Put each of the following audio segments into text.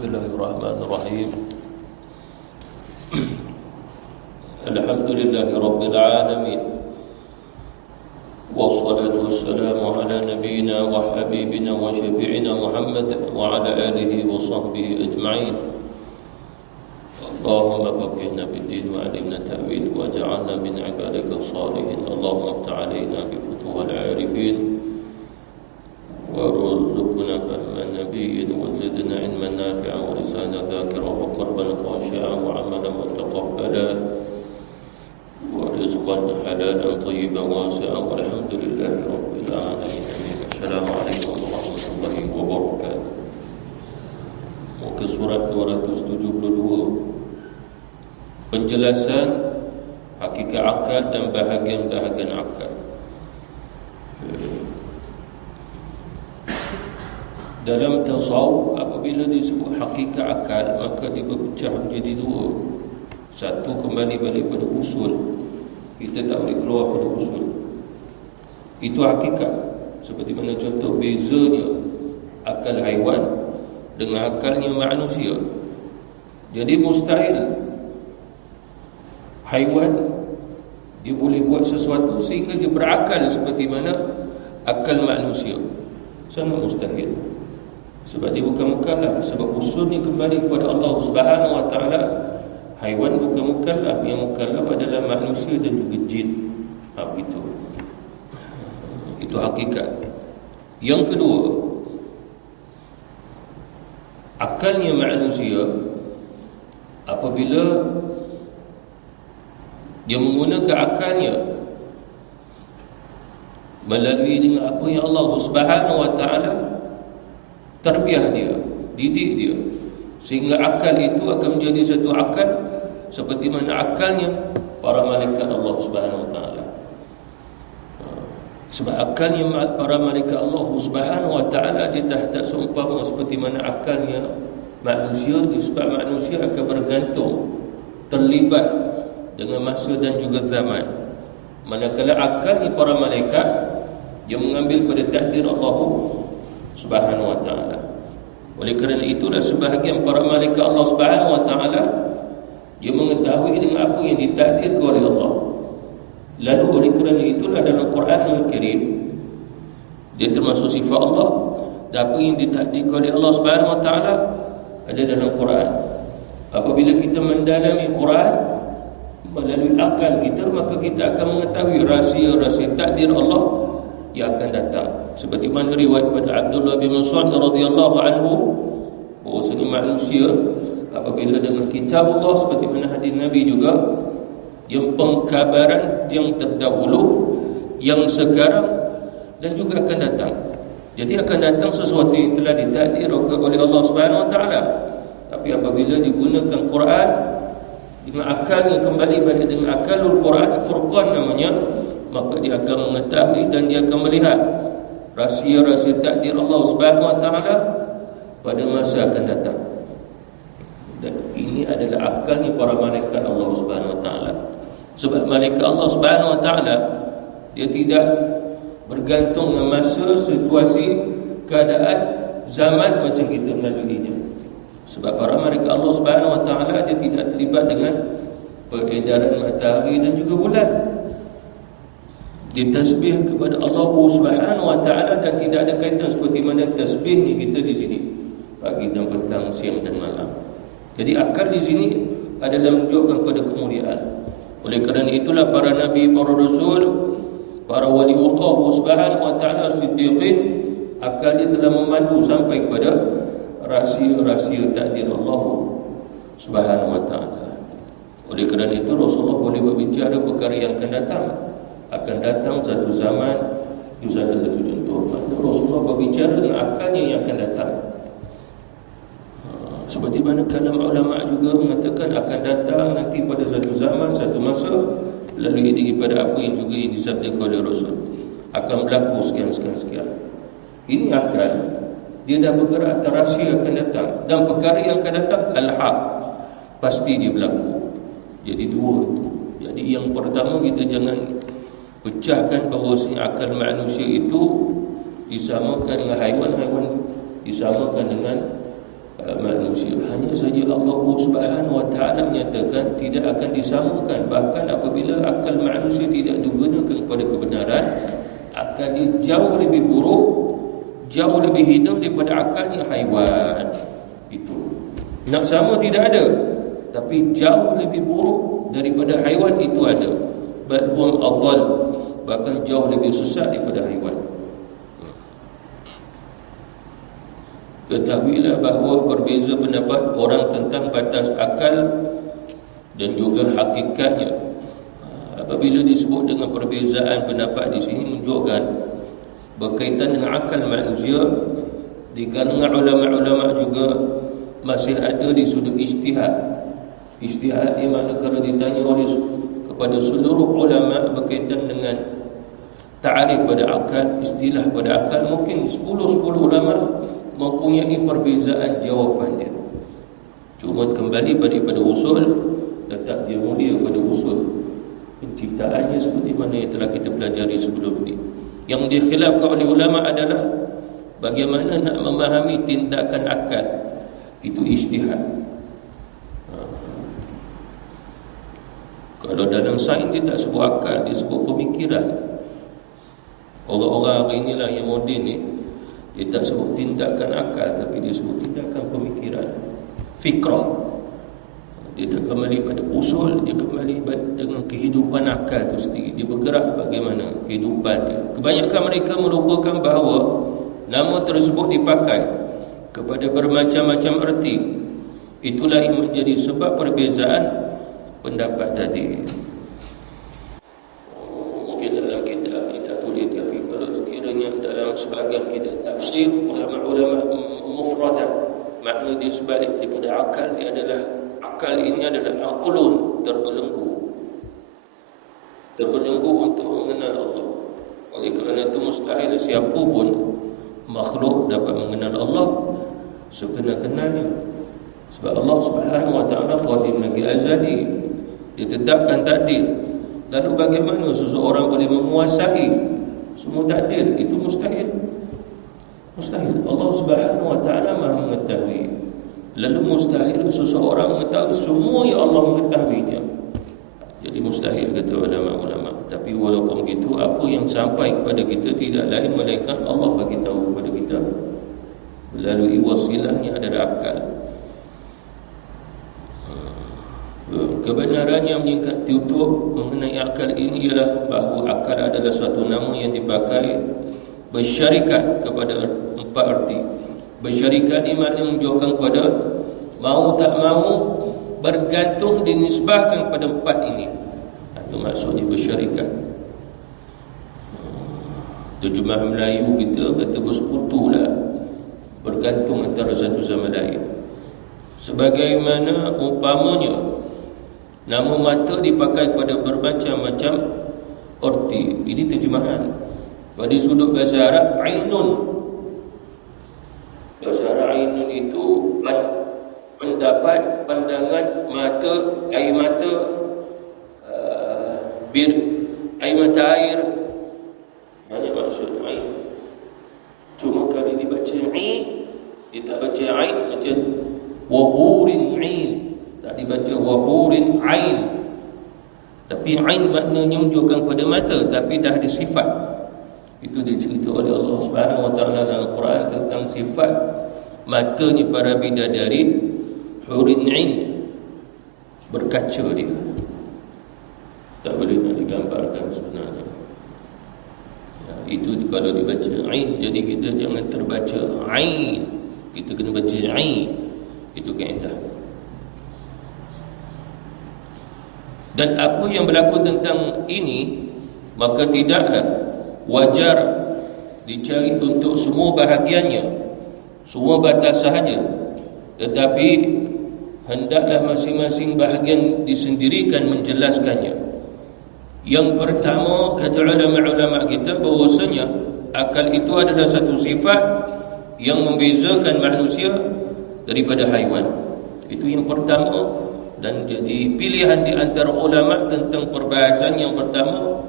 Bismillahirrahmanirrahim. Alhamdulillahi Rabbil Alamin. Wassalatu wassalamu ala nabiyyina wa habibina wa syafi'ina Muhammad wa ala alihi wa sahbihi ajma'in. Allahumma faqihna fid-din wa 'allimna ta'wil wa ja'alna min 'ibadika as-salihin. Allahumma iftah 'alaina bi futuhil 'arifin وارزقنا فهم النبي وزدنا علما نافعا ولسانا ذاكرا وقلبا خاشعا وعملا متقبلا ورزقا حلالا طيبا واسعا والحمد لله رب العالمين. السلام عليكم ورحمة الله وبركاته. Muka surat 272, penjelasan hakikat akal dan bahagian-bahagian akal. Dalam tasawuf, apabila disebut hakikat akal, maka dia berpecah menjadi dua. Satu kembali balik pada usul. Kita tak boleh keluar pada usul. Itu hakikat. Seperti mana contoh bezanya akal haiwan dengan akalnya manusia. Jadi mustahil haiwan dia boleh buat sesuatu sehingga dia berakal seperti mana akal manusia. Sangat mustahil. Sebab dia bukan mukallaf. Sebab usulnya kembali kepada Allah Subhanahu wa ta'ala. Haiwan bukan mukallaf. Yang mukallaf adalah manusia dan juga jin. Itu hakikat. Yang kedua, akalnya manusia apabila dia menggunakan akalnya melalui dengan apa yang Allah Subhanahu wa ta'ala terbiah dia, didik dia, sehingga akal itu akan menjadi satu akal seperti mana akalnya para malaikat Allah Subhanahu wa ta'ala. Sebab akalnya para malaikat Allah Subhanahu wa ta'ala dia tak seumpama seperti mana akalnya manusia. Sebab manusia akan bergantung, terlibat dengan masa dan juga zaman. Manakala akalnya para malaikat yang mengambil pada takdir Allah Subhanahu wa ta'ala. Oleh kerana itulah sebahagian para malaikat Allah Subhanahu wa ta'ala dia mengetahui dengan apa yang ditakdirkan oleh Allah. Lalu oleh kerana itulah dalam Quran Al-Karim dia termasuk sifat Allah, dan apa yang ditakdirkan oleh Allah Subhanahu wa ta'ala ada dalam Quran. Apabila kita mendalami Quran melalui akal kita, maka kita akan mengetahui rahsia-rahsia takdir Allah yang akan datang. Seperti mana riwayat pada Abdullah bin Mas'ud radhiyallahu anhu, bahwasanya manusia apabila dengan kitab Allah, seperti mana hadis Nabi juga, yang pengkabaran yang terdahulu, yang sekarang dan juga akan datang. Jadi akan datang sesuatu yang telah ditakdirkan oleh Allah Subhanahu wa ta'ala. Tapi apabila digunakan Quran dengan akal yang kembali balik dengan akalul Quran, Furqan namanya, maka dia akan mengetahui dan dia akan melihat rahsia-rahsia takdir Allah Subhanahu wa ta'ala pada masa akan datang. Dan ini adalah akalnya para malaikat Allah Subhanahu wa ta'ala. Sebab malaikat Allah Subhanahu wa ta'ala dia tidak bergantung dengan masa, situasi, keadaan, zaman macam kita melaluinya. Sebab para malaikat Allah Subhanahu wa ta'ala dia tidak terlibat dengan peredaran matahari dan juga bulan. Dia tasbih kepada Allah Subhanahu wa ta'ala dan tidak ada kaitan seperti mana tasbihnya kita di sini pagi dan petang, siang dan malam. Jadi akal di sini adalah menunjukkan pada kemuliaan. Oleh kerana itulah para nabi, para rasul, para wali Allah Subhanahu wa ta'ala, siddiqin, akal dia telah memandu sampai kepada rahsia-rahsia takdir Allah Subhanahu wa ta'ala. Oleh kerana itu Rasulullah boleh berbicara perkara yang akan datang. Akan datang satu zaman. Itu salah satu contoh. Maka Rasulullah berbicara dengan akalnya yang akan datang. Seperti mana kalam ulama juga mengatakan akan datang nanti pada satu zaman, satu masa, lalu daripada apa yang juga disabdakan oleh Rasul, akan berlaku sekian. Ini akal. Dia dah bergerak atas rahsia akan datang, dan perkara yang akan datang al-haq, pasti dia berlaku. Jadi dua itu. Jadi yang pertama, kita jangan pecahkan bahawasanya akal manusia itu disamakan dengan haiwan-haiwan, disamakan dengan manusia. Hanya saja Allah Subhanahu wa taala menyatakan tidak akan disamakan. Bahkan apabila akal manusia tidak digunakan kepada kebenaran, akan dia jauh lebih buruk, jauh lebih hina daripada akalnya haiwan. Itu nak sama tidak ada, tapi jauh lebih buruk daripada haiwan itu ada. Bal hum adall, bahkan jauh lebih sesat daripada haiwan. Ketahuilah bahawa berbeza pendapat orang tentang batas akal dan juga hakikatnya. Apabila disebut dengan perbezaan pendapat di sini menunjukkan berkaitan dengan akal manusia. Di kalangan ulama-ulama juga masih ada di sudut ijtihad. Ijtihad ni mana kalau ditanya oleh kepada seluruh ulama berkaitan dengan ta'arif pada akal, istilah pada akal, mungkin 10 ulama mempunyai perbezaan jawapan dia. Cuma kembali pada usul, tetap dia mulia pada usul penciptaannya seperti mana yang telah kita pelajari sebelum ini. Yang dikhilafkan oleh ulama adalah bagaimana nak memahami tindakan akal. Itu ijtihad. Kalau dalam sains dia tak sebut akal, dia sebut pemikiran. Orang-orang hari inilah yang moden ni, dia tak sebut tindakan akal, tapi dia sebut tindakan pemikiran, fikrah. Dia tak kembali pada usul, dia kembali dengan kehidupan akal itu sendiri. Dia bergerak bagaimana kehidupan dia. Kebanyakan mereka melupakan bahawa nama tersebut dipakai kepada bermacam-macam erti. Itulah yang menjadi sebab perbezaan pendapat tadi. Mungkin dalam kitab ni tak tulis, tapi kalau sekiranya dalam sebahagian kitab tafsir, ulama-ulama mufradah, makna dia sebalik daripada akal, dia adalah akal ini adalah aqlun, terbelenggu untuk mengenal Allah. Oleh kerana itu mustahil siapa pun makhluk dapat mengenal Allah sekenal-kenalnya. Sebab Allah Subhanahu wa taala qadim lagi azali, dia tetapkan takdir. Lalu bagaimana seseorang boleh menguasai semua takdir? Itu mustahil. Mustahil. Allah Subhanahu wa taala Maha mengetahui. Lalu mustahil seseorang mengetahui semua yang Allah mengetahuinya. Jadi mustahil kata ulama-ulama. Tapi walaupun begitu, apa yang sampai kepada kita tidak lain melainkan Allah bagi tahu kepada kita melalui wasilahnya adalah akal. Kebenaran yang meningkat tutup mengenai akal ini ialah bahawa akal adalah suatu nama yang dipakai bersyarikat kepada 4 erti. Bersyarikat ini maknanya menunjukkan kepada mau tak mau, bergantung, dinisbahkan kepada 4 ini. Itu maksudnya bersyarikat. Terjemah Melayu kita kata bersekutulah, bergantung antara satu sama lain. Sebagaimana umpamanya nama mata dipakai pada bermacam-macam erti. Ini terjemahan. Pada sudut bahasa Arab, ainun. Bahasa Arab ainun itu pendapat, pandangan, mata, air mata, air mata air. Banyak maksud ain. Cuma kalau dibaca ain, dia tak baca ain, macam wahurin ain. Tak dibaca wahurin ain. Tapi ain maknanya menunjukkan pada mata, tapi dah ada sifat. Itu dicerita oleh Allah Subhanahu wa taala dalam Al-Quran tentang sifat matanya para bidadari, hurin ain, berkaca dia. Tak boleh nak digambarkan sebenarnya. Ya, itu kalau dibaca ain, jadi kita jangan terbaca ain, kita kena baca ain. Itu kaedah. Dan apa yang berlaku tentang ini, maka tidaklah wajar dicari untuk semua bahagiannya, semua batas sahaja, tetapi hendaklah masing-masing bahagian disendirikan menjelaskannya. Yang pertama, kata ulama-ulama kita, bahawasanya akal itu adalah satu sifat yang membezakan manusia daripada haiwan. Itu yang pertama. Dan jadi pilihan di antara ulama tentang perbahasan yang pertama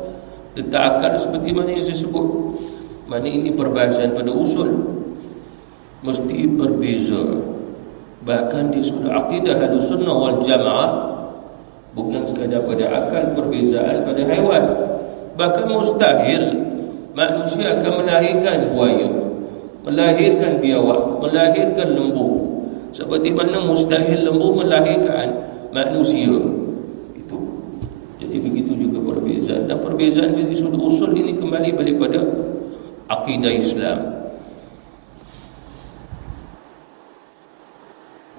tentang akal seperti mana yang saya sebut. Mana ini perbahasan pada usul, mesti berbeza. Bahkan di sudut akidah Ahlussunnah wal Jamaah, bukan sekadar pada akal, perbezaan pada haiwan. Bahkan mustahil manusia akan melahirkan buaya, melahirkan biawak, melahirkan lembu, seperti mana mustahil lembu melahirkan manusia. Itu. Jadi begitu juga perbezaan. Dan perbezaan dari sudut usul ini kembali daripada akidah Islam.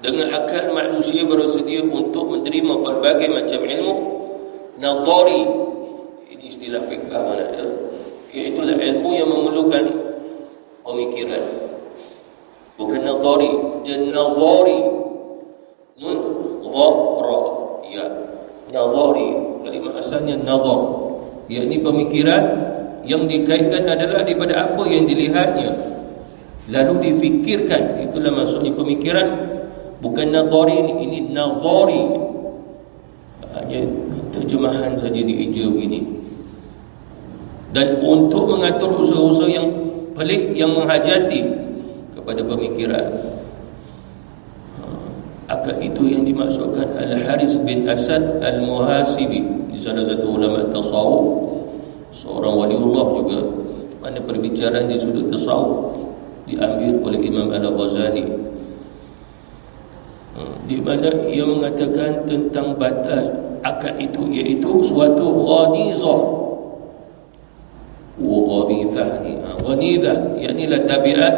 Dengan akal manusia bersedia untuk menerima pelbagai macam ilmu nadhari. Ini istilah fiqh mana ada, iaitu ilmu yang memerlukan pemikiran. Bukan nadhari, dia nadhari. Nun dhara, ya, nadhari. Kalimah asalnya nadhar, yakni pemikiran yang dikaitkan adalah daripada apa yang dilihatnya lalu difikirkan. Itulah maksudnya pemikiran. Bukan nadhari, ini nadhari. Hanya terjemahan saja dieja begini. Dan untuk mengatur usaha-usaha yang pelik, yang menghajati kepada pemikiran. Akal itu yang dimaksudkan Al-Haris bin Asad Al-Muhasibi, salah satu ulama tasawuf, seorang waliullah juga, mana perbicaraan di sudut tasawuf diambil oleh Imam Al-Ghazali, di mana ia mengatakan tentang batas akal itu, iaitu suatu ghanizah. Ghanizah ni, ghanizah yakni la tabiat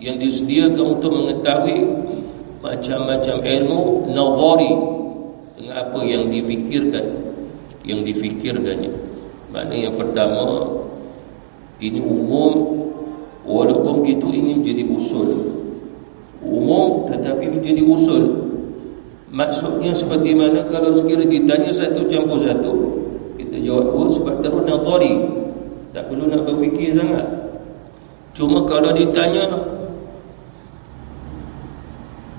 yang disediakan untuk mengetahui macam-macam ilmu nadhari dengan apa yang difikirkannya. Makna yang pertama, ini umum, walaupun begitu ini menjadi usul. Umum tetapi menjadi usul. Maksudnya seperti mana kalau sekiranya ditanya satu campur satu, kita jawab dua sebab terus nadhari, tak perlu nak berfikir sangat. Cuma kalau ditanya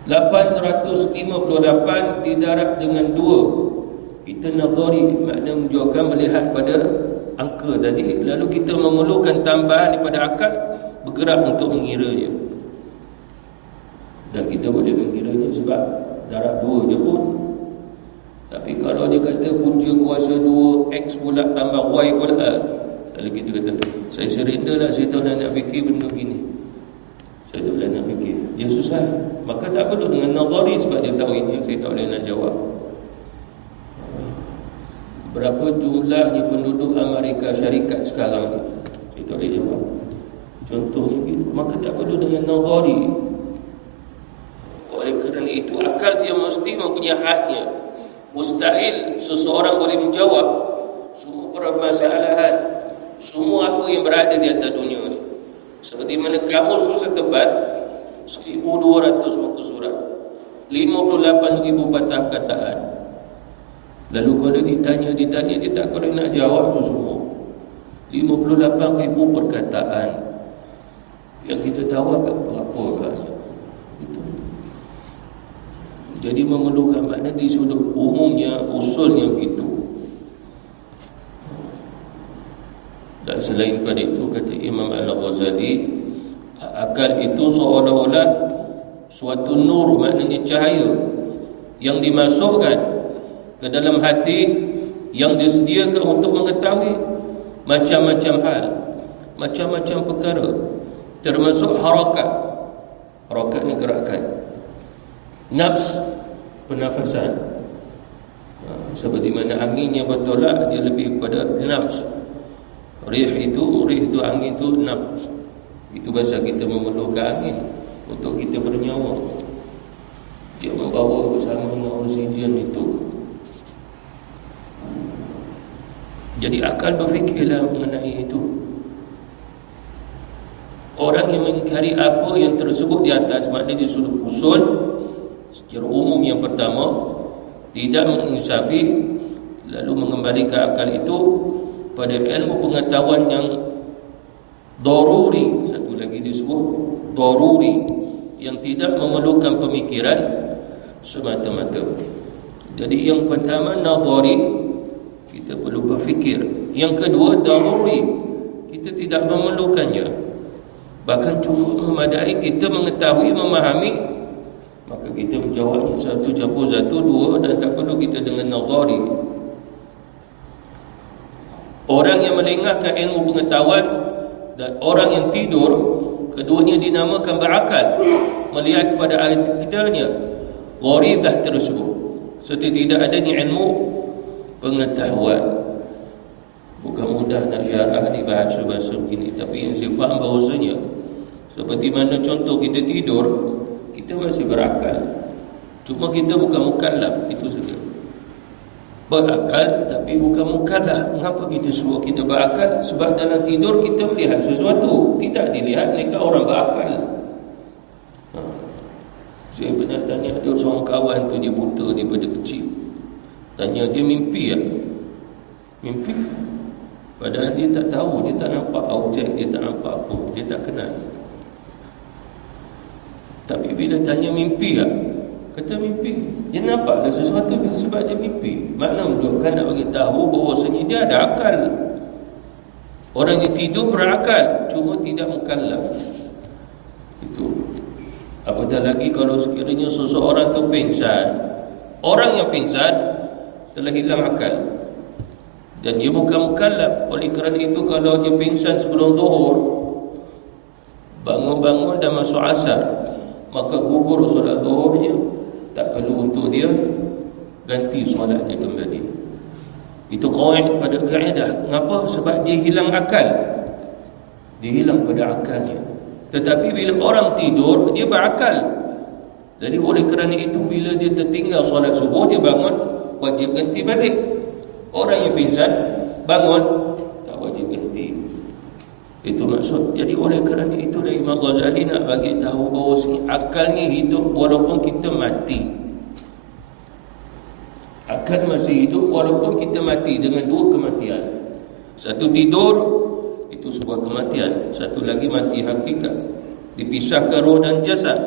858 didarab dengan 2, kita nadhari, makna menunjukkan melihat pada angka tadi, lalu kita memerlukan tambahan daripada akal, bergerak untuk mengiranya. Dan kita boleh mengiranya sebab darab 2 je pun. Tapi kalau dia kata punca kuasa 2 X pula tambah Y pula, lalu kita kata saya surrender lah, saya tahu nak fikir benda begini, saya tak boleh nak fikir, dia susah. Maka tak perlu dengan nadhari, sebab dia tahu ini saya tak boleh nak jawab. Berapa jumlahnya penduduk Amerika Syarikat sekarang ni, saya tak boleh jawab. Contohnya gitu. Maka tak perlu dengan nadhari. Oleh kerana itu akal dia mesti mempunyai hadnya. Mustahil seseorang boleh menjawab semua permasalahan, semua apa yang berada di atas dunia ni. Seperti mana kamus tu setebal 1,200 muka surat, 58,000 patah perkataan. Lalu kalau ditanya dia tak boleh nak jawab tu semua. 58,000 perkataan yang kita tahu agak berapa agaknya. Jadi memerlukan makna di sudut umumnya, usulnya begitu. Dan selain pada itu, kata Imam Al-Ghazali, akal itu seolah-olah suatu nur, maknanya cahaya yang dimasukkan ke dalam hati, yang disediakan untuk mengetahui macam-macam hal, macam-macam perkara, termasuk harakat. Harakat ni gerakan. Nafs, pernafasan. Seperti mana angin yang bertolak, dia lebih pada nafs. Rih itu angin itu nafs. Itu bahasa kita memerlukan angin untuk kita bernyawa. Dia membawa bersama dengan oksigen itu. Jadi akal berfikirlah mengenai itu. Orang yang mengingkari apa yang tersebut di atas, maknanya di sudut usul secara umum, yang pertama tidak menginsafi, lalu mengembalikan akal itu pada ilmu pengetahuan yang daruri. Satu lagi disebut daruri, yang tidak memerlukan pemikiran semata-mata. Jadi yang pertama nadhari, kita perlu berfikir. Yang kedua daruri, kita tidak memerlukannya, bahkan cukup memadai kita mengetahui, memahami, maka kita menjawabnya satu campur satu, dua, dan tak perlu kita dengan nazari. Orang yang melengahkan ilmu pengetahuan dan orang yang tidur, keduanya dinamakan berakal melihat kepada akidatnya gharizah tersebut serta tidak adanya ilmu pengetahuan. Bukan mudah nak syarah ni bahasa-bahasa begini, tapi yang saya faham bahawasanya seperti mana contoh kita tidur, kita masih berakal, cuma kita bukan mukallaf, itu saja. Berakal tapi bukan mukallaf. Mengapa kita suruh kita berakal? Sebab dalam tidur kita melihat sesuatu, tidak dilihat mereka orang berakal. Saya pernah tanya ada seorang kawan tu, dia buta daripada kecil. Tanya dia mimpi tak? Mimpi. Padahal dia tak tahu, dia tak nampak objek, dia tak nampak apa, dia tak kenal. Tapi bila tanya mimpi tak? Kata mimpi. Dia nampak ada sesuatu sebab dia mimpi. Makna menunjukkan nak bagi tahu bahawasanya dia ada akal. Orang yang tidur berakal, cuma tidak mukallaf. Itu. Apatah lagi kalau sekiranya seseorang tu pingsan. Orang yang pingsan telah hilang akal dan dia bukan mukallaf. Oleh kerana itu kalau dia pingsan sebelum zuhur, bangun-bangun dah masuk asar, maka gugur solat zuhurnya, tak perlu untuk dia ganti solat dia kembali. Itu pada kaedah. Mengapa? Sebab dia hilang akal. Dia hilang pada akalnya. Tetapi bila orang tidur, dia berakal. Jadi oleh kerana itu bila dia tertinggal solat subuh, dia bangun, wajib ganti balik. Orang yang pingsan bangun, tak wajib ganti. Itu maksud. Jadi oleh kerana itu Imam Ghazali nak bagi tahu bahawa akalnya hidup walaupun kita mati. Akal masih hidup walaupun kita mati, dengan dua kematian. Satu tidur, itu sebuah kematian. Satu lagi mati hakikat, dipisahkan roh dan jasad.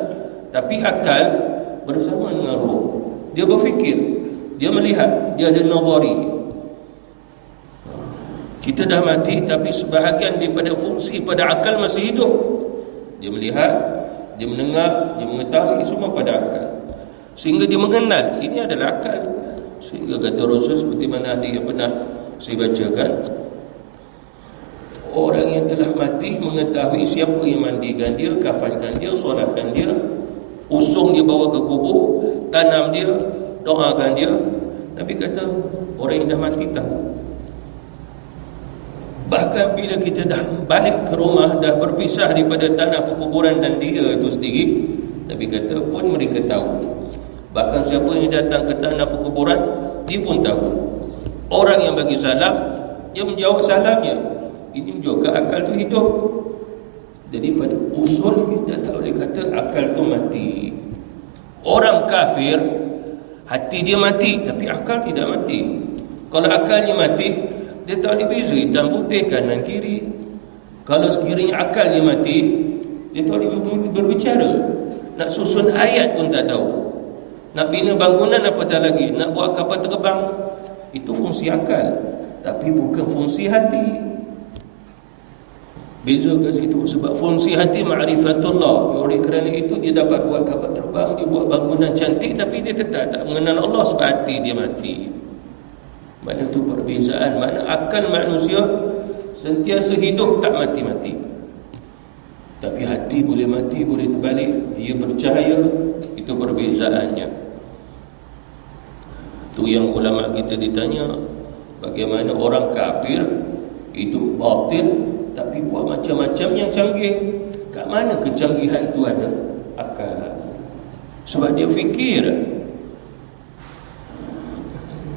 Tapi akal bersama dengan roh. Dia berfikir, dia melihat, dia ada nazari. Kita dah mati tapi sebahagian daripada fungsi pada akal masih hidup. Dia melihat, dia mendengar, dia mengetahui, semua pada akal. Sehingga dia mengenal, ini adalah akal. Sehingga kata Rasul seperti mana hadis yang pernah saya bacakan, orang yang telah mati mengetahui siapa yang mandikan dia, kafankan dia, solatkan dia, usung dia bawa ke kubur, tanam dia, doakan dia. Nabi kata orang yang dah mati tahu. Bahkan bila kita dah balik ke rumah, dah berpisah daripada tanah perkuburan dan dia itu sendiri, Nabi kata pun mereka tahu. Bahkan siapa yang datang ke tanah perkuburan, dia pun tahu. Orang yang bagi salam, dia menjawab salamnya. Ini menunjukkan akal tu hidup. Jadi pada usul kita tak boleh kata akal tu mati. Orang kafir, hati dia mati tapi akal tidak mati. Kalau akalnya mati, dia tak boleh beza hitam putih, kanan kiri. Kalau sekiranya akalnya mati, dia tak boleh berbicara. Nak susun ayat pun tak tahu. Nak bina bangunan apatah lagi, nak buat kapal terbang. Itu fungsi akal, tapi bukan fungsi hati. Beza kat situ. Sebab fungsi hati ma'rifatullah. Oleh kerana itu dia dapat buat kapal terbang, dia buat bangunan cantik, tapi dia tetap tak mengenal Allah sebab hati dia mati. Mana tu perbezaan. Mana akal manusia sentiasa hidup, tak mati-mati. Tapi hati boleh mati, boleh terbalik. Dia percaya, itu perbezaannya. Tu yang ulama kita ditanya, bagaimana orang kafir hidup batin tapi buat macam-macam yang canggih. Kat mana kecanggihan tu ada? Akal. Sebab dia fikir.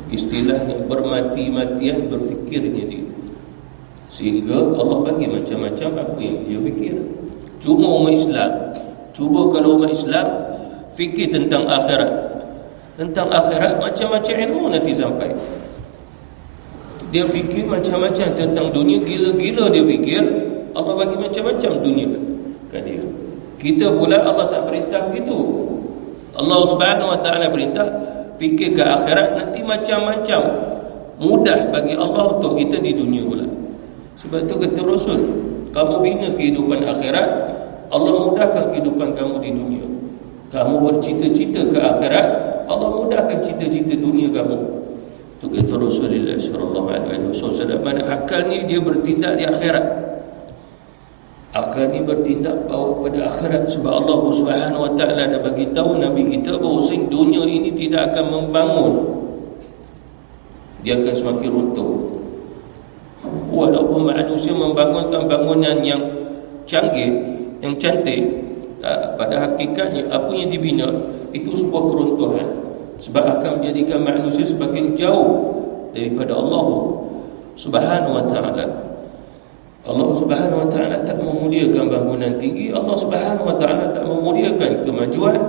Istilahnya bermati-matian berfikirnya dia. Sehingga Allah bagi macam-macam apa yang dia fikir. Cuma umat Islam, cuba kalau umat Islam fikir tentang akhirat. Tentang akhirat macam-macam ilmu nanti sampai. Dia fikir macam-macam tentang dunia, gila-gila dia fikir. Allah bagi macam-macam dunia kat dia. Kita pula Allah tak perintah begitu. Allah Subhanahu Wa Taala perintah fikir ke akhirat, nanti macam-macam mudah bagi Allah untuk kita di dunia pula. Sebab tu kata Rasul, kamu bina kehidupan akhirat, Allah mudahkan kehidupan kamu di dunia. Kamu bercita-cita ke akhirat, Allah mudahkan cita-cita dunia kamu. Itu kata Rasulullah sallallahu alaihi wasallam. Mana akal ni dia bertindak di akhirat. Akal ni bertindak bawa pada akhirat, sebab Allah Subhanahu wa taala dah bagi tahu Nabi kita bahawa dunia ini tidak akan membangun. Dia akan semakin runtuh. Walaupun manusia membangunkan bangunan yang canggih, yang cantik, pada hakikatnya apa yang dibina itu sebuah keruntuhan, sebab akan menjadikan manusia semakin jauh daripada Allah Subhanahu wa taala. Allah Subhanahu wa taala tak memuliakan bangunan tinggi, Allah Subhanahu wa taala tak memuliakan kemajuan.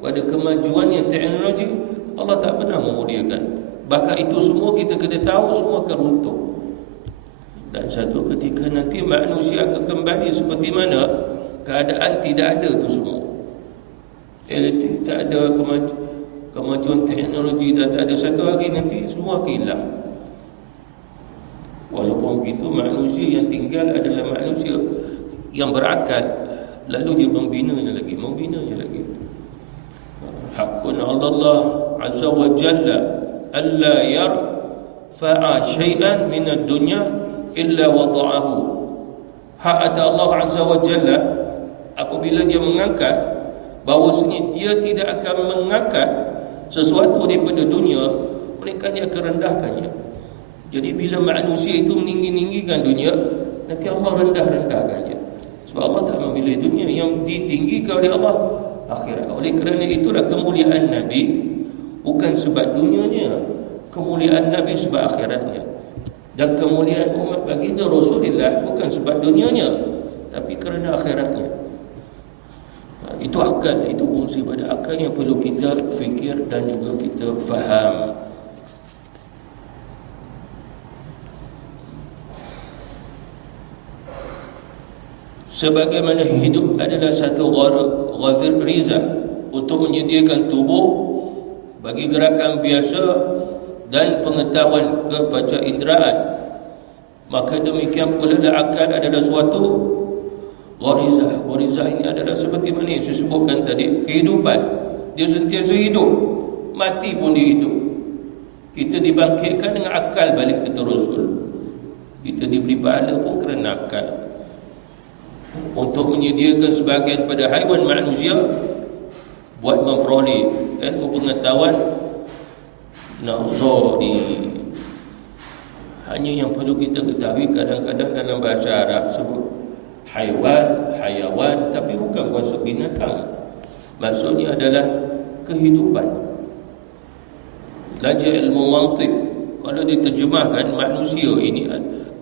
Pada kemajuan yang teknologi, Allah tak pernah memuliakan. Bahkan itu semua kita kena tahu semua akan runtuh. Dan satu ketika nanti manusia akan kembali seperti mana keadaan tidak ada tu semua. Tak ada kemajuan teknologi, dah tak ada, satu hari nanti semua akan hilang. Walaupun begitu, manusia yang tinggal adalah manusia yang berakal, lalu dia membinanya lagi. Hakun Allah Azza wa Jalla alla yarfa'a syai'an minad dunya illa wada'ahu. Hak atas Allah Azza wa Jalla apabila dia mengangkat, bahawasanya dia tidak akan mengangkat sesuatu daripada dunia, melainkan dia akan rendahkannya. Jadi bila manusia itu meninggi-ninggikan dunia, nanti Allah rendah-rendahkannya. Sebab Allah tak memilih dunia, yang ditinggikan oleh Allah akhirat. Oleh kerana itulah kemuliaan Nabi bukan sebab dunianya, kemuliaan Nabi sebab akhiratnya. Dan kemuliaan umat baginda Rasulullah bukan sebab dunianya, tapi kerana akhiratnya. Itu akal, itu fungsi pada akal yang perlu kita fikir dan juga kita faham. Sebagaimana hidup adalah satu ghariza untuk menyediakan tubuh bagi gerakan biasa dan pengetahuan kepada inderaan, maka demikian pula akal adalah suatu gharizah. Gharizah ini adalah seperti mana yang saya sebutkan tadi, kehidupan. Dia sentiasa hidup, mati pun dia hidup. Kita dibangkitkan dengan akal balik kata Rasul. Kita diberi pahala pun kerana akal. Untuk menyediakan sebahagian pada haiwan manusia buat memperoleh ilmu pengetahuan nazari. Hanya yang perlu kita ketahui, kadang-kadang dalam bahasa Arab sebut haiwan, hayawan, tapi bukan maksud binatang. Maksudnya adalah kehidupan. Belajar ilmu mantiq, kalau diterjemahkan, manusia ini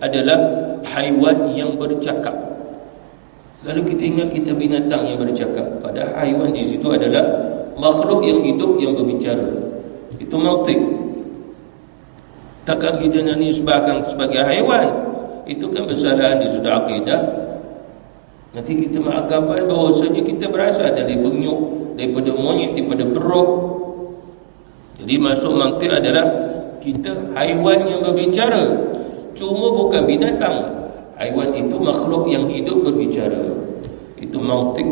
adalah haiwan yang bercakap. Lalu kita ingat kita binatang yang bercakap, padahal haiwan di situ adalah makhluk yang hidup yang berbicara. Itu mantiq. Takkan kita nak nisbahkan sebagai haiwan? Itu kan kesalahan di sudut akidah. Nanti kita menganggapan bahawasanya kita berasal dari benyuk, daripada monyet, daripada beruk. Jadi masuk mantiq adalah kita haiwan yang berbicara, cuma bukan binatang. Haiwan itu makhluk yang hidup berbicara. Itu mantiq.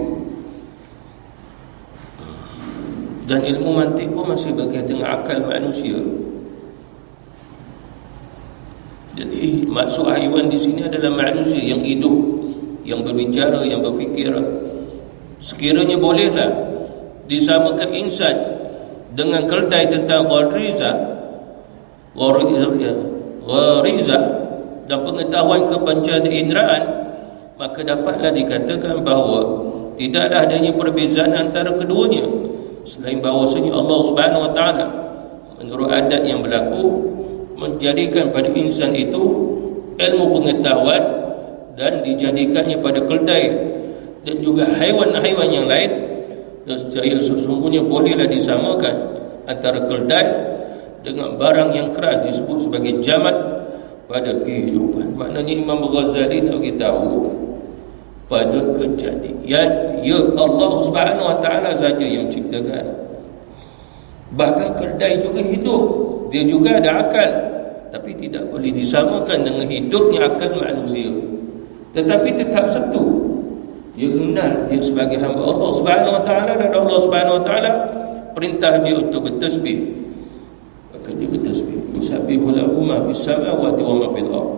Dan ilmu mantiq pun masih berkaitan dengan akal manusia. Jadi maksud haiwan di sini adalah manusia yang hidup, yang berbicara, yang berfikir. Sekiranya bolehlah disamakan insan dengan keldai tentang ghariza dan pengetahuan kepanca inderaan, maka dapatlah dikatakan bahawa tidaklah adanya perbezaan antara keduanya, selain bahawasanya Allah Subhanahu wa taala menurut adat yang berlaku menjadikan pada insan itu ilmu pengetahuan dan dijadikannya pada keldai dan juga haiwan-haiwan yang lain. Dan secara sesungguhnya bolehlah disamakan antara keldai dengan barang yang keras disebut sebagai jamad pada kehidupan. Maknanya Imam Ghazali nak beritahu pada kejadian, ya Allah Subhanahu wa taala saja yang menciptakan. Bahkan keldai juga hidup, dia juga ada akal, tapi tidak boleh disamakan dengan hidupnya akal manusia. Tetapi tetap satu. Dia kenal dia sebagai hamba Allah Subhanahu Wa Taala, dan Allah Subhanahu Wa Taala perintah dia untuk bertasbih. Maka dia bertasbih. Yusabbihu lahu ma fis samawati wa ma fil ardh.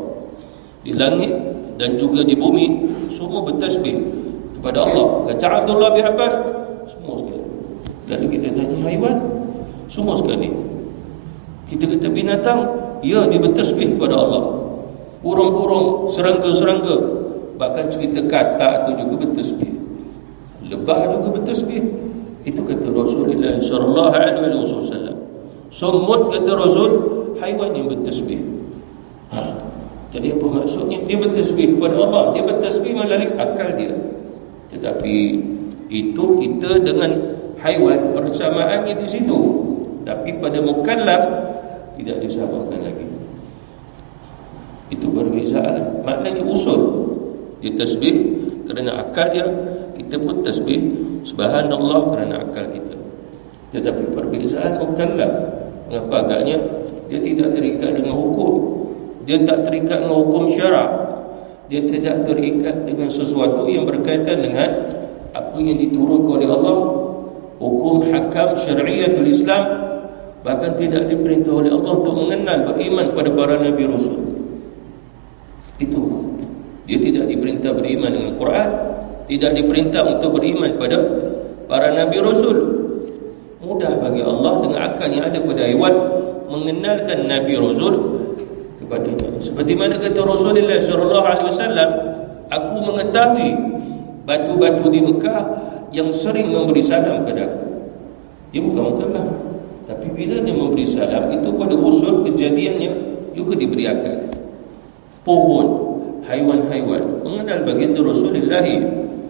Di langit dan juga di bumi semua bertasbih kepada Allah. Kata Abdullah bin Abbas, semua sekali. Lalu kita tanya haiwan, semua sekali. Kita kata binatang, ya, dia bertasbih kepada Allah. Burung-burung, serangga-serangga, bahkan cerita katak tu juga bertasbih. Lebah juga bertasbih. Itu kata Rasulullah sallallahu alaihi wasallam. Semut kata Rasul, haiwan yang bertasbih. Jadi apa maksudnya? Dia bertasbih kepada Allah, dia bertasbih melalui akal dia. Tetapi itu kita dengan haiwan persamaannya di situ. Tapi pada mukallaf tidak disamakan lagi. Itu perbezaan. Maknanya usul. Dia tasbih kerana akal dia, kita pun tasbih subhanallah kerana akal kita. Tetapi perbezaan mukallaf. Mengapa agaknya dia tidak terikat dengan hukum? Dia tak terikat dengan hukum syarak. Dia tidak terikat dengan sesuatu yang berkaitan dengan apa yang diturunkan oleh Allah, hukum hakam syariatul Islam. Bahkan tidak diperintah oleh Allah untuk mengenal, beriman pada para Nabi Rasul. Itu. Dia tidak diperintah beriman dengan Quran, tidak diperintah untuk beriman pada para Nabi Rasul. Mudah bagi Allah dengan akal yang ada pada haiwan mengenalkan Nabi Rasul kepadanya. Seperti mana kata Rasulullah sallallahu alaihi wasallam, aku mengetahui batu-batu di Mekah yang sering memberi salam kepada aku. Dia bukan mukallaf, tapi bila dia memberi salam itu pada usul kejadiannya juga diberi akal. Pohon, haiwan-haiwan mengenal baginda Rasulullah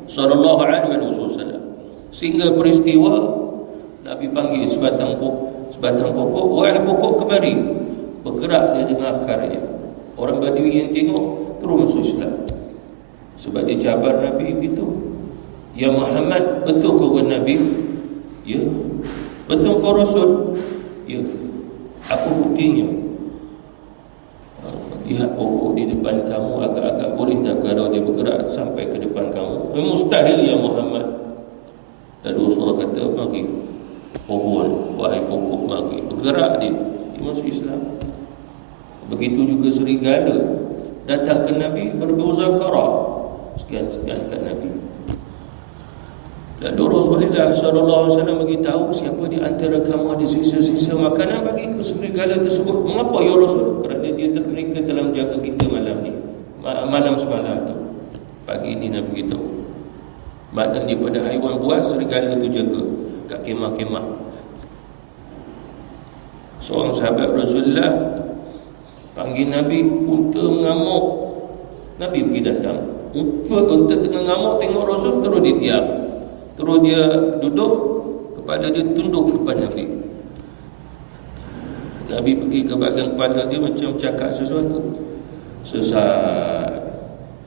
sallallahu alaihi wasallam. Sehingga peristiwa Nabi panggil sebatang pokok, wahai pokok kemari. Bergerak dia dengan akarnya. Orang Badui yang tengok terus masuk Islam. Sebab dia cabar Nabi begitu. Ya Muhammad, betul kau Nabi? Ya. Betul kau Rasul? Ya. Apa buktinya? Lihat pokok di depan kamu, agak-agak boleh tak kalau dia bergerak sampai ke depan kamu? Mustahil ya Muhammad. Lalu Rasulullah kata, mari pohon, wahai pokok, mari bergerak dia masuk Islam. Begitu juga serigala datang ke Nabi bermuzakarah sekian-sekian kat Nabi. Lalu Rasulullah sallallahu alaihi wasallam beritahu, siapa di antara kamu ada sisa-sisa makanan, bagi ke serigala tersebut. Mengapa ya Rasul? Kerana mereka telah menjaga kita malam ni, malam semalam tu. Pagi ni Nabi beritahu. Maknanya pada haiwan buas, serigala tu jaga kat kemah-kemah. Seorang sahabat Rasulullah panggil Nabi, unta mengamuk. Nabi pergi datang. Unta tengah ngamuk, tengok Rasul, terus dia diam. Terus dia duduk, kepala dia tunduk depan Nabi. Nabi pergi ke bahagian kepala dia macam cakap sesuatu. Sesat.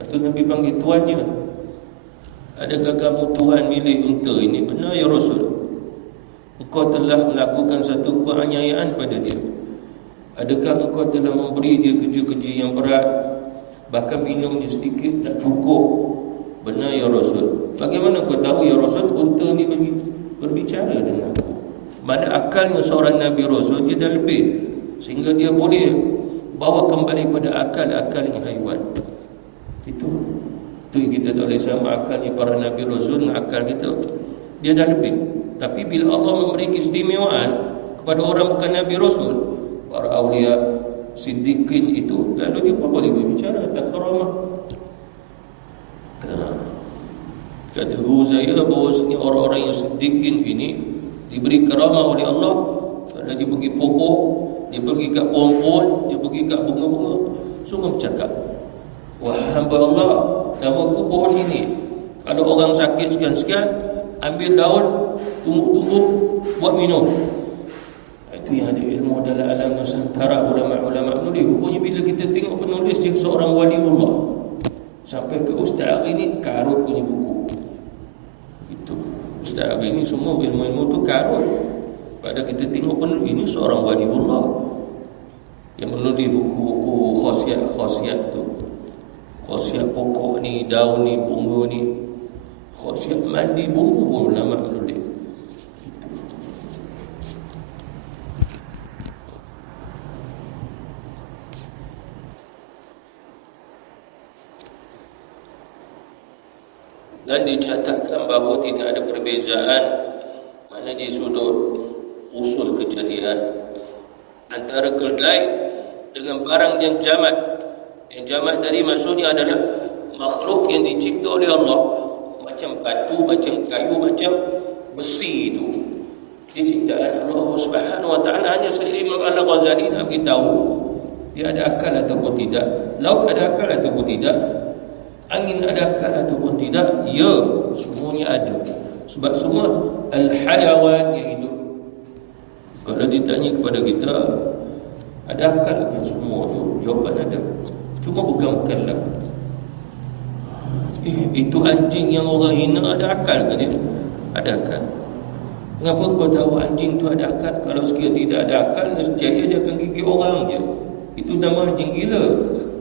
Lepas Nabi panggil tuannya. Adakah kamu tuan milik unta ini? Benar ya Rasul. Engkau telah melakukan satu penganiayaan pada dia. Adakah engkau telah memberi dia kerja-kerja yang berat, bahkan minum dia sedikit tak cukup? Benar ya Rasul. Bagaimana kau tahu ya Rasul unta ni berbicara dengan aku? Mana akalnya seorang Nabi Rasul, dia dah lebih, sehingga dia boleh bawa kembali pada akal-akalnya haiwan. Itu yang kita tak boleh sama akalnya para Nabi Rasul dengan akal kita. Dia dah lebih. Tapi bila Allah memberi keistimewaan kepada orang bukan Nabi Rasul, para awliya, siddiqin itu, lalu dia pun boleh berbicara, tak karamah. Kata guru saya bahawasanya orang-orang yang siddiqin ini diberi karamah oleh Allah. Kalau dia pergi pokok, dia pergi kat pohon-pohon, dia pergi kat bunga-bunga, semua bercakap, wah hamba Allah, namaku pohon ini. Kalau orang sakit sekian-sekian, ambil daun, tumbuk-tumbuk, buat minum. Itu yang ada ilmu dalam alam Nusantara, ulama-ulama menulis. Rupanya bila kita tengok penulis dia seorang wali Allah, sampai ke ustaz hari ni karut punya buku. Itu ustaz hari ni semua ilmu-ilmu tu karut. Pada kita tengok penulis ini seorang wali Allah yang menulis buku-buku khasiat-khasiat tu. Khasiat pokok ni, daun ni, bunga ni. Kau siap mandi bumbu pun ulama menulis. Dan dicatatkan bahawa tidak ada perbezaan mana di sudut usul kejadian antara keldai dengan barang yang jamat. Yang jamat tadi maksudnya adalah makhluk yang dicipta oleh Allah, macam batu, macam kayu, macam besi itu diciptaan Allah Subhanahu wa taala. Hanya saja Imam Al-Ghazali nak beritahu dia ada akal ataupun tidak, laut ada akal ataupun tidak, angin ada akal ataupun tidak, ya, semuanya ada. Sebab semua al-hayawan yang hidup. Kalau ditanya kepada kita, ada akal ke semua tu? Jawapan ada. Cuma bukan mukallaf. Itu anjing yang orang hina ada akal ke dia? Ada akal. Kenapa kau tahu anjing tu ada akal? Kalau sekiranya tidak ada akal, nescaya dia akan gigit orang je. Itu nama anjing gila.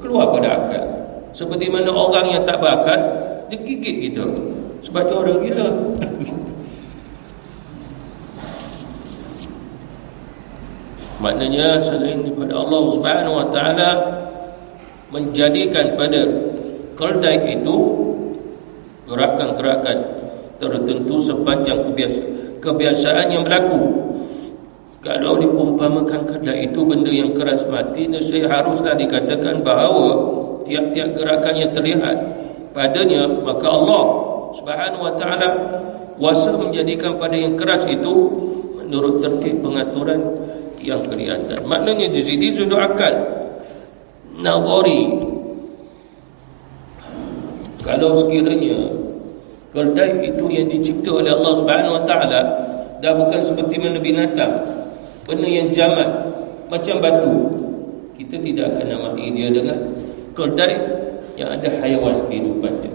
Keluar pada akal. Seperti mana orang yang tak berakal, dia gigit kita. Sebab dia orang gila. Maknanya selain daripada Allah Subhanahu wa taala menjadikan pada keldai itu gerakan-gerakan tertentu sepanjang kebiasaan yang berlaku. Kalau diumpamakan keldai itu benda yang keras mati, nescaya haruslah dikatakan bahawa tiap-tiap gerakan yang terlihat padanya, maka Allah Subhanahu wa taala kuasa menjadikan pada yang keras itu menurut tertib pengaturan yang kelihatan. Maknanya di sini sudut akal nazari. Kalau sekiranya keldai itu yang dicipta oleh Allah Subhanahu wa taala dah bukan seperti mana binatang, benda yang jamat macam batu, kita tidak akan namai dia dengan keldai yang ada haiwan kehidupan dia.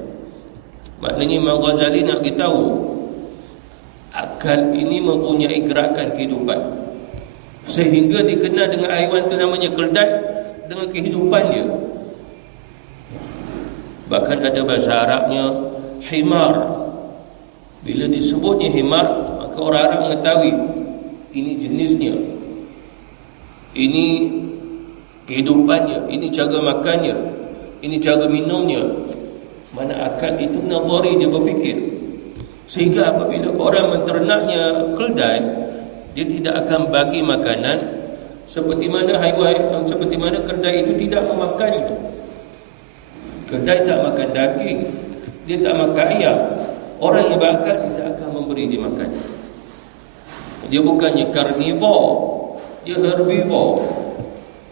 Maknanya Imam Ghazali nak beritahu akal ini mempunyai gerakan kehidupan sehingga dikenal dengan haiwan itu namanya keldai dengan kehidupan dia. Bahkan ada bahasa Arabnya himar. Bila disebutnya himar, maka orang Arab mengetahui ini jenisnya, ini kehidupannya, ini cara makannya, ini cara minumnya. Mana akal itu nazari, dia berfikir. Sehingga apabila orang menternaknya keldai, dia tidak akan bagi makanan seperti mana haiwan, seperti mana keldai itu tidak memakannya. Keldai tak makan daging, dia tak makan ayam. Orang yang berakal tidak akan memberi dia makan. Dia bukannya karnivor, dia herbivor.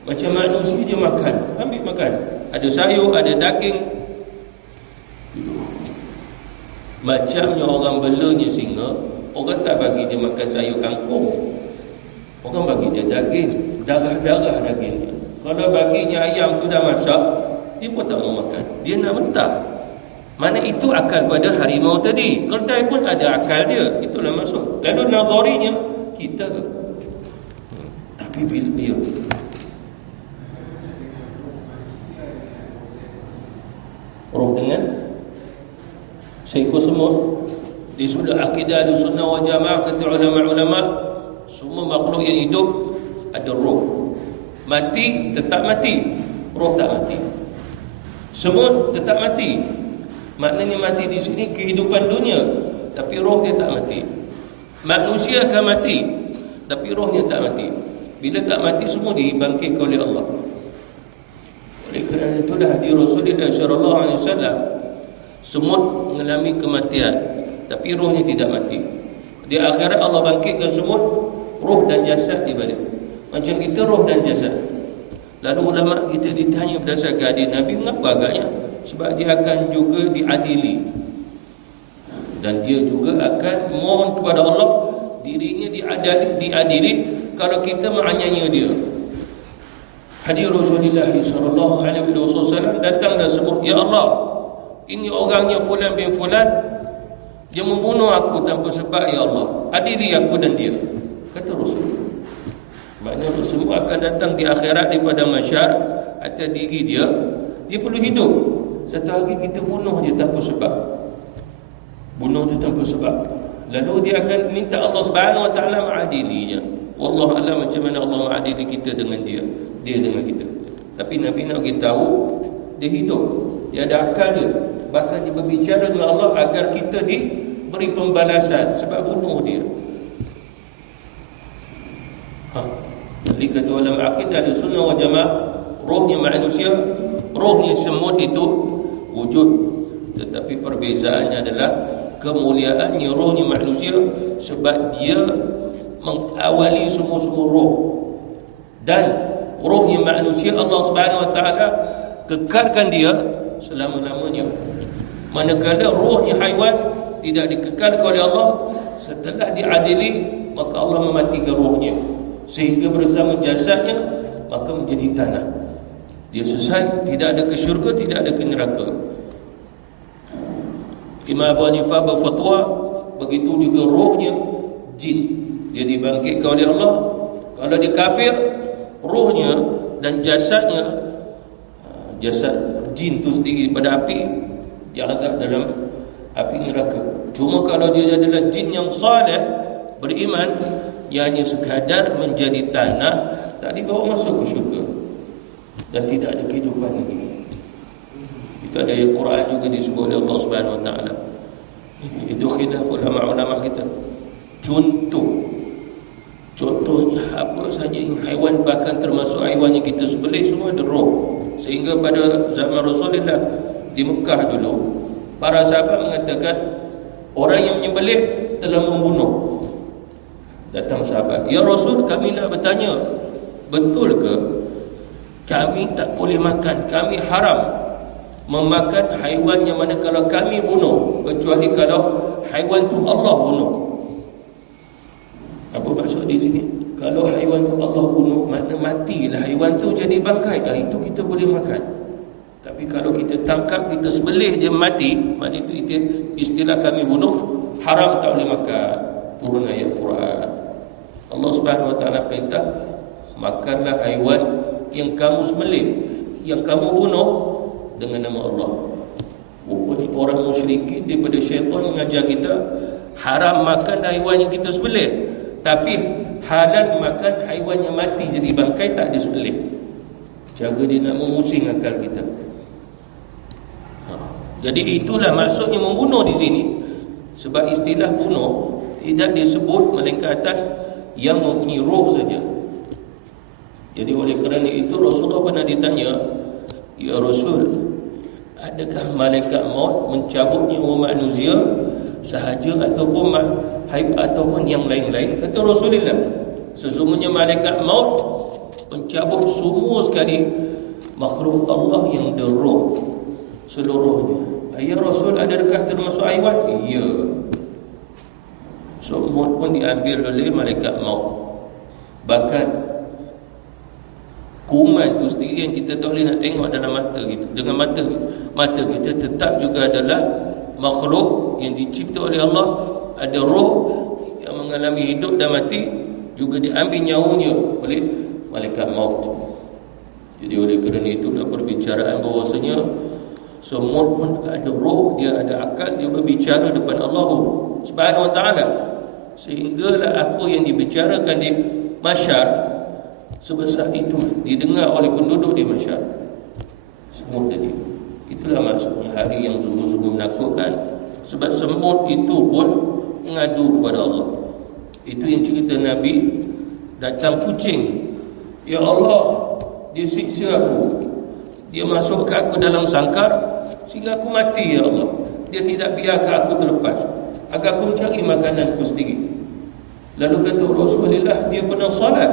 Macam manusia dia makan, ambil makan. Ada sayur, ada daging. Macamnya orang belanya singa, orang tak bagi dia makan sayur kangkung, orang bagi dia daging, darah-darah dagingnya. Kalau baginya ayam tu dah masak, dia pun tak mau makan, dia nak mentah. Mana itu akal pada harimau tadi. Keldai pun ada akal dia, itulah maksud. Lalu nazarinya kita tapi bila dia roh dengan seekor semut. Di sudut akidah Ahlussunnah wal Jamaah kata ulama-ulama, semua makhluk yang hidup ada roh. Mati tetap mati, roh tak mati. Semut tetap mati. Maknanya mati di sini kehidupan dunia, tapi roh dia tak mati. Manusia akan mati, tapi roh dia tak mati. Bila tak mati, semua dibangkitkan oleh Allah. Oleh kerana itulah di Rasulullah sallallahu alaihi wasallam, semut mengalami kematian, tapi rohnya tidak mati. Di akhirat Allah bangkitkan semut, roh dan jasad di balik. Macam kita roh dan jasad. Lalu ulama kita ditanya berdasarkan hadis Nabi, mengapa agaknya? Sebab dia akan juga diadili, dan dia juga akan mohon kepada Allah dirinya diadili kalau kita menganiaya dia. Hadis Rasulullah sallallahu alaihi wasallam datang dan sebut, ya Allah, ini orangnya fulan bin fulan, dia membunuh aku tanpa sebab, ya Allah, adili aku dan dia. Kata Rasul. Maknanya semua akan datang di akhirat daripada masyar atas diri dia. Dia perlu hidup. Satu hari kita bunuh dia tanpa sebab. bunuh dia tanpa sebab. Lalu dia akan minta Allah Subhanahu Wa Taala mengadilinya. Wallahu a'lam macam mana Allah mengadili kita dengan dia dengan kita. Tapi Nabi nak beritahu dia hidup, dia ada akal dia, bahkan dia berbicara dengan Allah agar kita diberi pembalasan sebab bunuh dia. Jadi kata ulama akidah Ahlussunnah wal Jamaah, rohnya manusia, rohnya semut itu wujud, tetapi perbezaannya adalah kemuliaannya rohnya manusia sebab dia mengawali semua roh, dan rohnya manusia Allah Subhanahu Wa Taala kekalkan dia selama-lamanya. Manakala rohnya haiwan tidak dikekalkan oleh Allah, setelah diadili maka Allah mematikan rohnya sehingga bersama jasadnya maka menjadi tanah. Dia selesai, tidak ada ke syurga, tidak ada ke neraka. Imam Abu Hanifah berfatwa begitu juga rohnya jin, dia dibangkitkan oleh Allah. Kalau dia kafir, rohnya dan jasadnya, jasad jin tu sendiri pada api, dia azab dalam api neraka. Cuma kalau dia adalah jin yang saleh, beriman, dia hanya sekadar menjadi tanah, tak dibawa masuk ke syurga dan tidak ada kehidupan lagi. Itu ada ayat Quran juga disebut oleh Allah Subhanahu Wa Taala. Itu khilaf ulama-ulama kita. Contohnya apa saja haiwan, bahkan termasuk haiwan yang kita sembelih, semua ada roh. Sehingga pada zaman Rasulullah di Mekah dulu, para sahabat mengatakan orang yang menyembelih telah membunuh. Datang sahabat, "Ya Rasul, kami nak bertanya, betul ke kami tak boleh makan, kami haram memakan haiwan yang mana kalau kami bunuh, kecuali kalau haiwan tu Allah bunuh?" Apa maksud di sini? Kalau haiwan tu Allah bunuh, makna matilah haiwan tu jadi bangkai, itu kita boleh makan. Tapi kalau kita tangkap, kita sembelih dia mati, makna itu istilah kami bunuh, haram, tak boleh makan. Turun ayat Quran. Allah Subhanahu Wa Taala perintah, makanlah haiwan yang kamu sembelih, yang kamu bunuh dengan nama Allah. Rupanya orang musyrikin daripada syaitan mengajar kita haram makan haiwan yang kita sembelih, tapi halal makan haiwan yang mati jadi bangkai, tak disembelih. Cara dia nak memusing akal kita. Jadi itulah maksudnya membunuh di sini. Sebab istilah bunuh tidak disebut melainkan atas yang mempunyai roh saja. Jadi oleh kerana itu Rasulullah pernah ditanya, "Ya Rasul, adakah malaikat maut mencabut nyawa manusia sahaja ataupun yang lain-lain?" Kata Rasulullah, sesungguhnya malaikat maut mencabut semua sekali makhluk Allah yang ada roh seluruhnya. "Ya Rasul, adakah termasuk haiwan?" "Ya." Semut pun diambil oleh malaikat maut. Bahkan kuman tu sendiri yang kita tak boleh nak tengok dalam mata kita, dengan mata kita, tetap juga adalah makhluk yang dicipta oleh Allah, ada roh yang mengalami hidup dan mati, juga diambil nyawanya oleh malaikat maut. Jadi oleh kerana itulah perbicaraan bahawasanya semut pun ada roh, dia ada akal, dia berbicara depan Allah Subhanahu Wa Taala. Sehinggalah apa yang dibicarakan di mahsyar sebesar itu didengar oleh penduduk di mahsyar. Semut tadi. Itulah maksudnya hari yang sungguh-sungguh menakutkan. Sebab semut itu pun mengadu kepada Allah. Itu yang cerita Nabi, datang kucing, "Ya Allah, dia siksa aku, dia masuk ke aku dalam sangkar sehingga aku mati, ya Allah. Dia tidak biarkan aku terlepas agar aku mencari makananku sendiri." Lalu kata Rasulullah, dia pernah salat,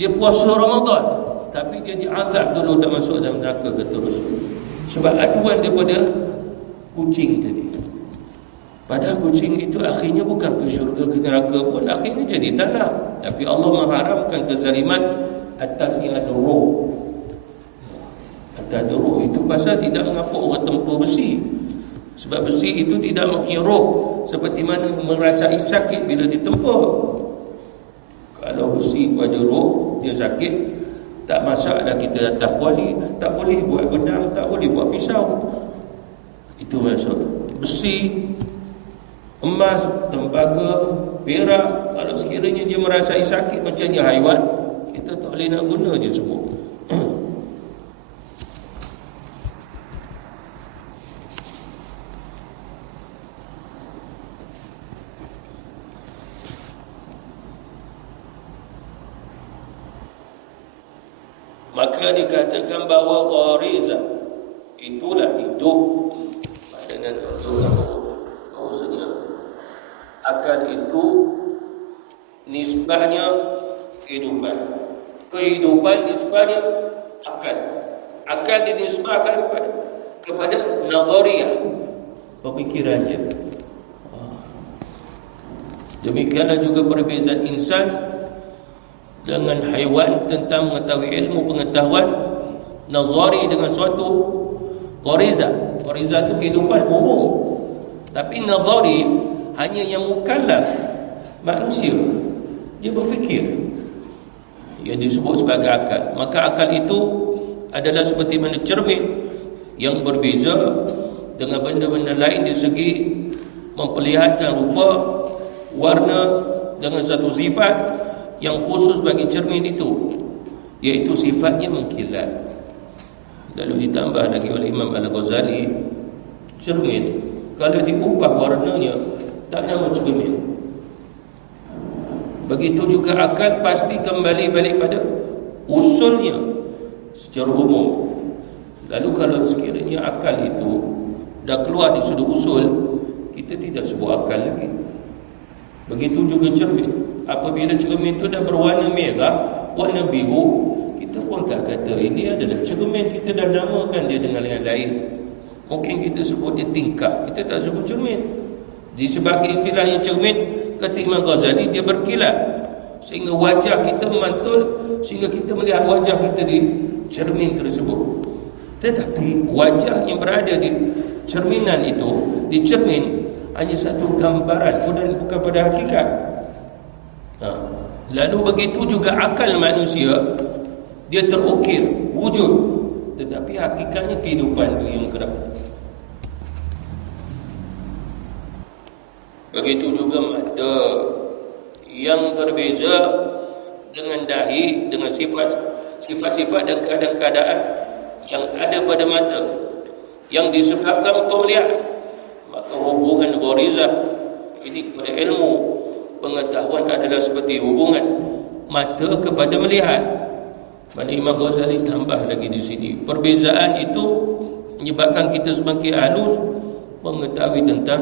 dia puasa Ramadan, tapi dia diazab dulu dan masuk dalam neraka, kata Rasul. Sebab aduan daripada kucing tadi. Padahal kucing itu akhirnya bukan ke syurga, ke neraka pun, akhirnya jadi tanah. Tapi Allah mengharamkan kezaliman atas yang ada roh. Atas ada roh itu pasal tidak mengapa orang tempur besi. Sebab besi itu tidak mempunyai roh, seperti mana merasai sakit bila ditempur. Kalau besi itu ada roh, dia sakit, tak masalah kita atas kuali, tak boleh buat pedang, tak boleh buat pisau. Itu maksud. Besi emas, tembaga, perak. Kalau sekiranya dia merasai sakit macam dia haiwan, kita tak boleh nak guna je semua. Maka dikatakan bahawa gharizah itulah hidup. Maknanya maksudnya akal itu nisbahnya kehidupan. Kehidupan nisbahnya akal. Akal dinisbahkan kepada nazariyah, pemikirannya. Demikianlah juga perbezaan insan dengan haiwan tentang mengetahui ilmu pengetahuan nazari dengan suatu gharizah. Gharizah itu kehidupan umum. Tapi nazari hanya yang mukallaf, manusia. Dia berfikir, yang disebut sebagai akal. Maka akal itu adalah seperti mana cermin yang berbeza dengan benda-benda lain di segi memperlihatkan rupa, warna dengan satu sifat yang khusus bagi cermin itu, iaitu sifatnya mengkilat. Lalu ditambah lagi oleh Imam Al-Ghazali, cermin kalau diubah warnanya tak nama cermin. Begitu juga akal pasti kembali balik pada usulnya secara umum. Lalu kalau sekiranya akal itu dah keluar di sudut usul, kita tidak sebut akal lagi. Begitu juga cermin. Apabila cermin itu dah berwarna merah, warna biru, kita pun tak kata ini adalah cermin. Kita dah namakan dia dengan yang lain. Mungkin kita sebut dia tingkap, kita tak sebut cermin. Disebabkan istilahnya cermin, kata Imam Ghazali, dia berkilat sehingga wajah kita memantul, sehingga kita melihat wajah kita di cermin tersebut. Tetapi wajah yang berada di cerminan itu, di cermin, hanya satu gambaran dan bukan pada hakikat. Lalu begitu juga akal manusia, dia terukir wujud, tetapi hakikatnya kehidupan yang gerak. Begitu juga mata yang berbeza dengan dahi, dengan sifat-sifat dan keadaan-keadaan yang ada pada mata yang disebabkan untuk melihat. Maka hubungan gharizah ini kepada ilmu pengetahuan adalah seperti hubungan mata kepada melihat. Mana Imam Ghazali tambah lagi di sini, perbezaan itu menyebabkan kita semakin halus mengetahui tentang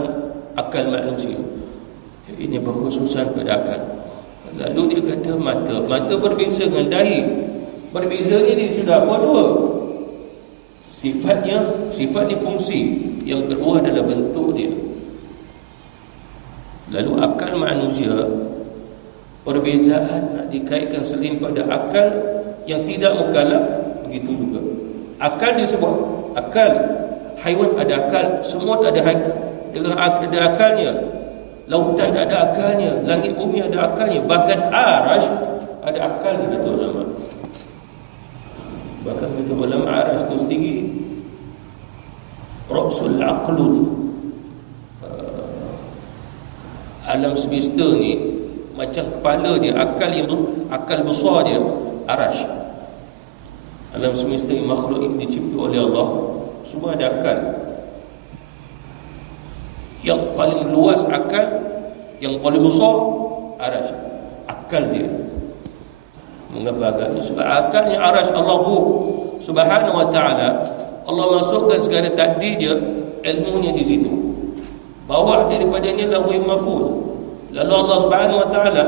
akal manusia. Ini berkhususan pada akal. Lalu dia kata mata berbeza dengan dahi. Berbezanya dia sudah apa dua? Sifatnya fungsi. Yang kedua adalah bentuk dia. Lalu akal manusia, perbezaan nak dikaitkan selain pada akal yang tidak mukallaf, begitu juga. Akal disebut akal. Haiwan ada akal, semut ada akalnya. Lautan ada akalnya, langit bumi ada akalnya, bahkan arash ada akalnya, kata ulama. Bahkan kata ulama arash itu setinggi Ra'sul aqlun, alam semesta ni macam kepala dia, akal besar dia arash. Alam semesta ni makhluk ini dicipta oleh Allah, semua ada akal. Yang paling luas akal, yang paling besar arash, akal dia. Mengapa agaknya? Sebab akalnya arash Allah Subhanahu wa ta'ala, Allah masukkan segala takdir dia, ilmunya di situ. Bawah daripadanya Lauhul Mahfuz. Lalu Allah Subhanahu wa ta'ala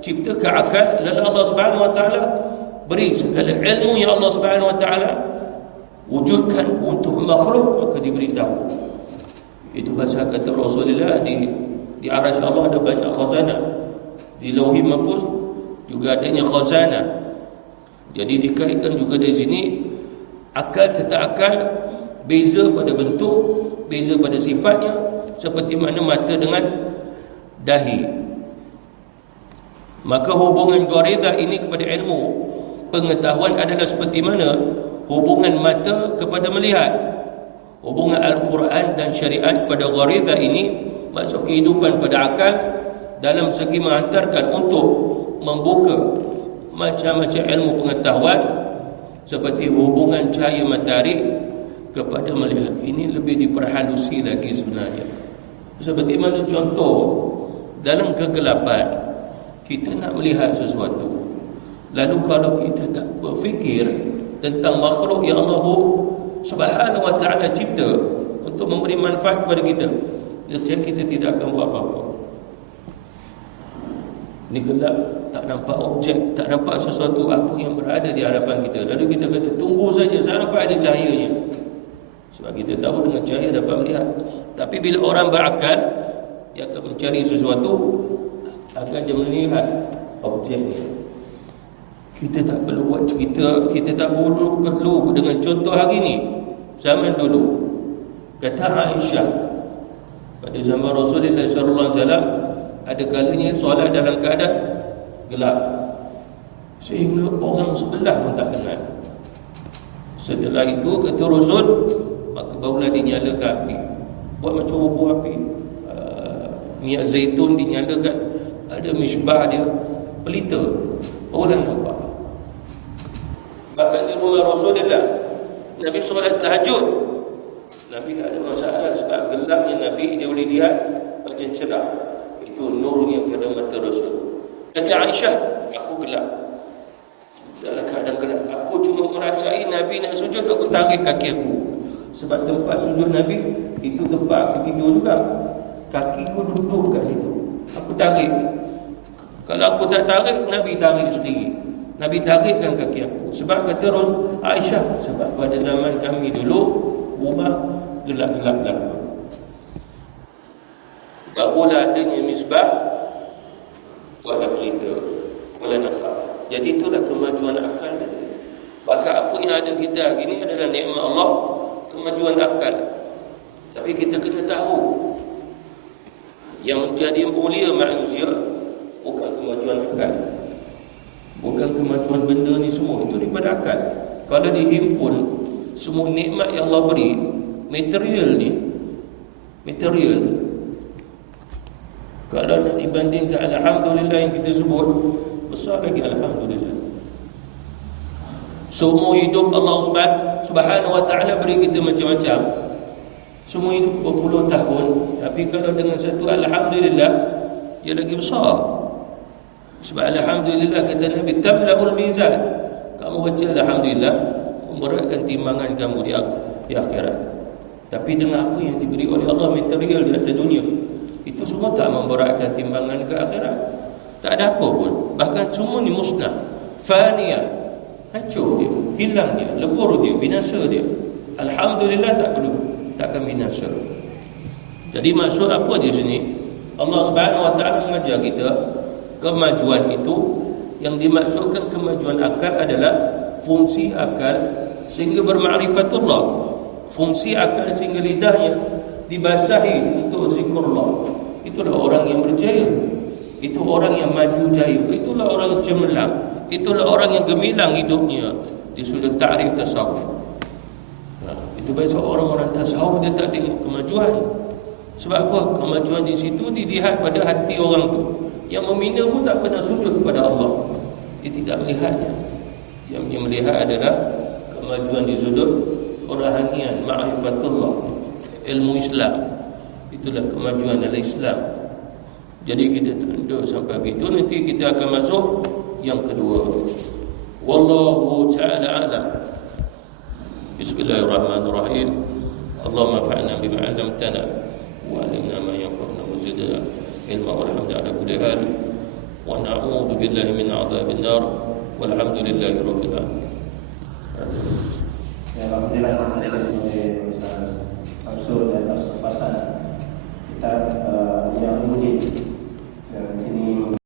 ciptakan akal, lalu Allah Subhanahu wa ta'ala beri segala ilmu yang Allah Subhanahu wa ta'ala wujudkan untuk makhluk, maka diberitahu. Itu pasal kata Rasulullah, di arash Allah ada banyak khazanah, di Lauhul Mahfuz juga adanya khazanah. Jadi dikaitkan juga dari sini, akal tetap akal, beza pada bentuk, beza pada sifatnya, seperti mana mata dengan dahi. Maka hubungan gharizah ini kepada ilmu pengetahuan adalah seperti mana hubungan mata kepada melihat. Hubungan Al-Quran dan syariat pada gharizah ini Maksud kehidupan pada akal dalam segi menghantarkan untuk membuka macam-macam ilmu pengetahuan seperti hubungan cahaya matahari kepada melihat. Ini lebih diperhalusi lagi sebenarnya. Seperti mana contoh, dalam kegelapan kita nak melihat sesuatu, lalu kalau kita tak berfikir tentang makhluk yang Allah Subhanahu wa ta'ala cipta untuk memberi manfaat kepada kita, nescaya kita tidak akan buat apa-apa. Ini gelap, tak nampak objek, tak nampak sesuatu apa yang berada di hadapan kita. Lalu kita kata, tunggu saja sampai ada cahayanya. Sebab kita tahu dengan cahaya dapat melihat. Tapi bila orang berakal, dia akan mencari sesuatu, akan dia melihat objeknya. Kita tak perlu buat cerita, kita tak perlu dengan contoh hari ni. Zaman dulu, kata Aisyah, pada zaman Rasulullah SAW, ada kalanya solat dalam keadaan gelap, sehingga orang sebelah pun tak kenal. Setelah itu kata Rasul, maka barulah dinyalakan api. Buat macam obor api, minyak zaitun dinyalakan, ada misbah dia, pelita, orang nampak. Bahkan di rumah Rasulullah, Nabi solat tahajud, Nabi tak ada masalah sebab gelapnya Nabi dia boleh lihat macam cerah. Itu nurnya pada mata Rasul. Kata Aisyah, aku gelap, dalam keadaan gelap, aku cuma merasai Nabi nak sujud, aku tarik kaki aku. Sebab tempat sujud Nabi itu tempat aku tidur juga, kaki aku duduk kat situ, aku tarik. Kalau aku tak tarik, Nabi tarik sendiri. Nabi tarikkan kaki aku. Sebab kata Aisyah, sebab pada zaman kami dulu rumah gelap-gelap belakang, barulah adanya misbah, buatlah pelita, boleh nampak. Jadi itulah kemajuan akal. Maka apa yang ada kita hari ini adalah nikmat Allah, kemajuan akal. Tapi kita kena tahu, yang menjadi mulia manusia bukan kemajuan akal, bukan kemajuan benda ni semua, itu daripada akal. Kalau dihimpun semua nikmat yang Allah beri, material ni, material, kalau nak dibandingkan Alhamdulillah yang kita sebut, besar lagi Alhamdulillah. Semua hidup Allah Subhanahu wa ta'ala beri kita macam-macam. Semua hidup berpuluh tahun, tapi kalau dengan satu Alhamdulillah, dia lagi besar. Sebab Alhamdulillah kata Nabi, tamla'ul mizan. Kamu baca Alhamdulillah, memberatkan timbangan kamu di akhirat. Tapi dengan apa yang diberi oleh Allah material di atas dunia, itu semua tak memberatkan timbangan ke akhirat. Tak ada apa pun. Bahkan semua ni musnah, faniyah, hancur dia, hilang dia, lebur dia, binasa dia. Alhamdulillah tak akan binasa. Jadi maksud apa di sini? Allah Subhanahu wa ta'ala mengajar kita kemajuan itu, yang dimaksudkan kemajuan akal adalah fungsi akal sehingga bermakrifatullah, fungsi akal sehingga lidahnya dibasahi untuk zikrullah. Itulah orang yang berjaya, itu orang yang maju jaya, itulah orang yang cemerlang, itulah orang yang gemilang hidupnya di sudut ta'rif tasawuf. Itu biasa orang-orang tasawuf dia tak tengok kemajuan. Sebab apa? Kemajuan di situ dilihat pada hati orang tu. Yang membina pun tak pernah sujud kepada Allah, dia tidak melihatnya. Yang dia melihat adalah kemajuan di sudut rohanian, ma'rifatullah, ilmu Islam. Itulah kemajuan dalam Islam. Jadi kita tunduk sampai begitu. Nanti kita akan masuk yang kedua. Wallahu ta'ala a'lam. Bismillahirrahmanirrahim. Allahumma fa'alna bima 'allamtana wa 'allimna ma yanfa'una wa zidna ilma walhamdulillah ala kulli hal wa na'udzu billahi min 'adzabil nar walhamdulillahi rabbil alamin. Alhamdulillah, terima kasih Ustaz Samsul atas kepasan kita yang mulia. Ini